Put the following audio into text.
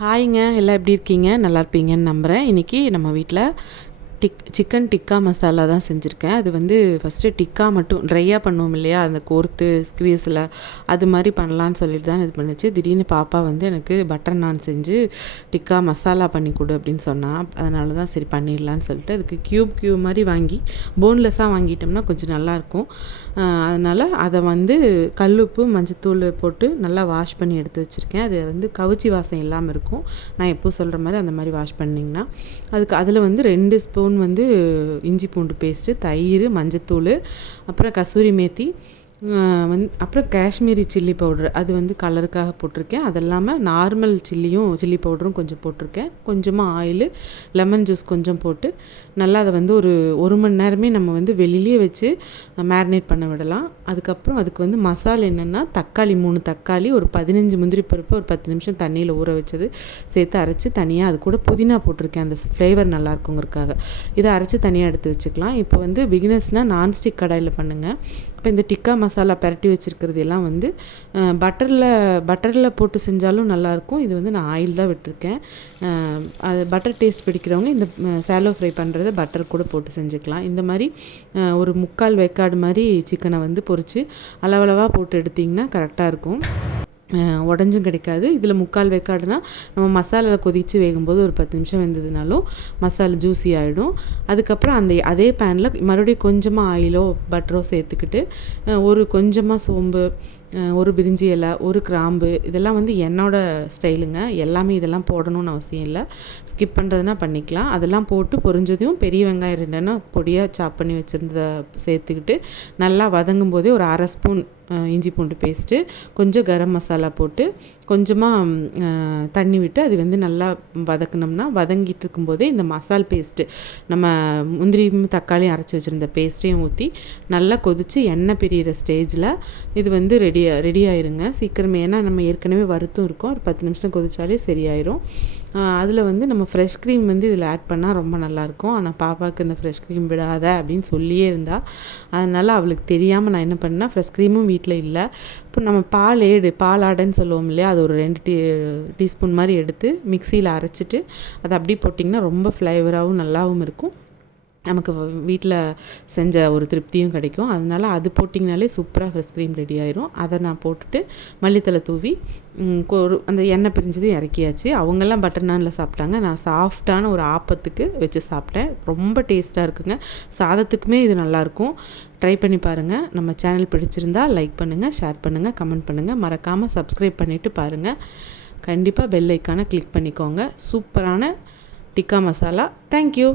ஹாய்ங்க எல்லாம் எப்படி இருக்கீங்க? நல்லா இருப்பீங்கன்னு நம்புகிறேன் இன்றைக்கி நம்ம வீட்டில் டிக் சிக்கன் டிக்கா மசாலா தான் செஞ்சுருக்கேன். அது வந்து ஃபஸ்ட்டு டிக்கா மட்டும் ட்ரையாக பண்ணுவோம் இல்லையா? அந்த கோர்த்து ஸ்குவீஸில் அது மாதிரி பண்ணலான்னு சொல்லிட்டு தான் இது பண்ணுச்சு. திடீர்னு பாப்பா வந்து எனக்கு பட்டர் நான் செஞ்சு டிக்கா மசாலா பண்ணி கொடு அப்படின்னு சொன்னான் அதனால தான் சரி பண்ணிடலான்னு சொல்லிட்டு அதுக்கு க்யூப் க்யூப் மாதிரி வாங்கி போன்லெஸ்ஸாக வாங்கிட்டோம்னா கொஞ்சம் நல்லாயிருக்கும் அதனால் அதை வந்து கல்லுப்பு மஞ்சத்தூள் போட்டு நல்லா வாஷ் பண்ணி எடுத்து வச்சுருக்கேன். அது வந்து கவுச்சி வாசம் இல்லாமல் இருக்கும். நான் எப்போ சொல்கிற மாதிரி அந்த மாதிரி வாஷ் பண்ணிங்கன்னா அதுக்கு அதில் வந்து ரெண்டு ஸ்பூன் ஸ்பூன் வந்து இஞ்சி பூண்டு பேஸ்ட்டு தயிர் மஞ்சத்தூள் அப்புறம் கசூரி மேத்தி. வந் அப்புறம் காஷ்மீரி சில்லி பவுட்ரு. அது வந்து கலருக்காக போட்டிருக்கேன். அது இல்லாமல் நார்மல் சில்லியும் சில்லி பவுடரும் கொஞ்சம் போட்டிருக்கேன். கொஞ்சமாக ஆயிலு லெமன் ஜூஸ் கொஞ்சம் போட்டு நல்லா அதை வந்து ஒரு ஒரு மணி நேரமே நம்ம வந்து வெளியிலேயே வச்சு மேரினேட் பண்ண விடலாம். அதுக்கப்புறம் அதுக்கு வந்து மசாலா என்னென்னா தக்காளி மூணு தக்காளி ஒரு பதினஞ்சு முந்திரி பருப்பு ஒரு பத்து நிமிஷம் தண்ணியில் ஊற வச்சது சேர்த்து அரைச்சி தனியாக அது கூட புதினா போட்டிருக்கேன். அந்த ஃப்ளேவர் நல்லா இருக்குங்கிறதுக்காக. இதை அரைச்சி தனியாக எடுத்து வச்சுக்கலாம். இப்போ வந்து பிகினஸ்னால் நான்ஸ்டிக் கடாயில் பண்ணுங்கள் இப்போ இந்த டிக்கா மசாலா பரட்டி வச்சுருக்கிறது எல்லாம் வந்து பட்டரில் பட்டரில் போட்டு செஞ்சாலும் நல்லாயிருக்கும். இது வந்து நான் ஆயில் தான் விட்டுருக்கேன். அது பட்டர் டேஸ்ட் பிடிக்கிறவங்க இந்த சேலோ ஃப்ரை பண்ணுறத பட்டர் கூட போட்டு செஞ்சுக்கலாம். இந்த மாதிரி ஒரு முக்கால் வேக்காடு மாதிரி சிக்கனை வந்து பொறிச்சு அளவளவாக போட்டு எடுத்திங்கன்னா கரெக்டாக இருக்கும். உடஞ்சும் கிடைக்காது. இதில் முக்கால் வேக்காடுனா நம்ம மசாலாவில் கொதித்து வேகும்போது ஒரு பத்து நிமிஷம் வெந்ததுனாலும் மசாலா ஜூஸி ஆகிடும் அதுக்கப்புறம் அந்த அதே பேனில் மறுபடியும் கொஞ்சமாக ஆயிலோ பட்டரோ சேர்த்துக்கிட்டு ஒரு கொஞ்சமாக சோம்பு ஒரு பிரிஞ்சி இலை ஒரு கிராம்பு இதெல்லாம் வந்து என்னோடய ஸ்டைலுங்க. எல்லாமே இதெல்லாம் போடணும்னு அவசியம் இல்லை. ஸ்கிப் பண்ணுறதுனா பண்ணிக்கலாம். அதெல்லாம் போட்டு பொரிஞ்சதையும் பெரிய வெங்காயம் ரெண்டுன்னா பொடியாக சாப் பண்ணி வச்சுருந்த சேர்த்துக்கிட்டு நல்லா வதங்கும் போதே ஒரு அரை ஸ்பூன் இஞ்சி பூண்டு பேஸ்ட்டு கொஞ்சம் கரம் மசாலா போட்டு கொஞ்சமாக தண்ணி விட்டு அது வந்து நல்லா வதக்கினோம்னா வதங்கிட்டு இருக்கும்போதே இந்த மசால் பேஸ்ட்டு நம்ம முந்திரியும் தக்காளியும் அரைச்சி வச்சுருந்த பேஸ்ட்டையும் ஊற்றி நல்லா கொதித்து எண்ணெய் பிரியிற ஸ்டேஜில் இது வந்து ரெடி ரெடி ஆயிருங்க. சீக்கிரமே ஏன்னா நம்ம ஏற்கனவே வறுத்தும் இருக்கோம். ஒரு பத்து நிமிஷம் கொதித்தாலே சரியாயிரும். அதில் வந்து நம்ம ஃப்ரெஷ் க்ரீம் வந்து இதில் ஆட் பண்ணால் ரொம்ப நல்லாயிருக்கும் ஆனால் பாப்பாவுக்கு இந்த ஃப்ரெஷ் க்ரீம் விடாத அப்படின்னு சொல்லியே இருந்தால் அதனால் அவளுக்கு தெரியாமல் நான் என்ன பண்ணேன் ஃப்ரெஷ் க்ரீமும் வீட்டில் இல்லை. இப்போ நம்ம பால் ஏடு பால் ஆடைன்னு சொல்லுவோம் இல்லையா அது ஒரு ரெண்டு டீ டீஸ்பூன் மாதிரி எடுத்து மிக்சியில் அரைச்சிட்டு அதை அப்படியே போட்டிங்கன்னா ரொம்ப ஃப்ளேவராகவும் நல்லாவும் இருக்கும். நமக்கு வீட்டில் செஞ்ச ஒரு திருப்தியும் கிடைக்கும். அதனால் அது போட்டிங்கனாலே சூப்பராக ஃப்ரெஷ் க்ரீம் ரெடி ஆயிரும். அதை நான் போட்டுட்டு மல்லித்தலை தூவி ஒரு அந்த எண்ணெய் பிரிஞ்சது இறக்கியாச்சு. அவங்கெல்லாம் பட்டர் நானில் சாப்பிட்டாங்க. நான் சாஃப்டான ஒரு ஆப்பத்துக்கு வச்சு சாப்பிட்டேன். ரொம்ப டேஸ்ட்டாக இருக்குங்க. சாதத்துக்குமே இது நல்லாயிருக்கும் ட்ரை பண்ணி பாருங்கள் நம்ம சேனல் பிடிச்சிருந்தா லைக் பண்ணுங்கள் ஷேர் பண்ணுங்கள் கமெண்ட் பண்ணுங்கள் மறக்காமல் சப்ஸ்கிரைப் பண்ணிவிட்டு பாருங்கள் கண்டிப்பாக பெல் ஐக்கானை கிளிக் பண்ணிக்கோங்க. சூப்பரான டிக்கா மசாலா தேங்க்யூ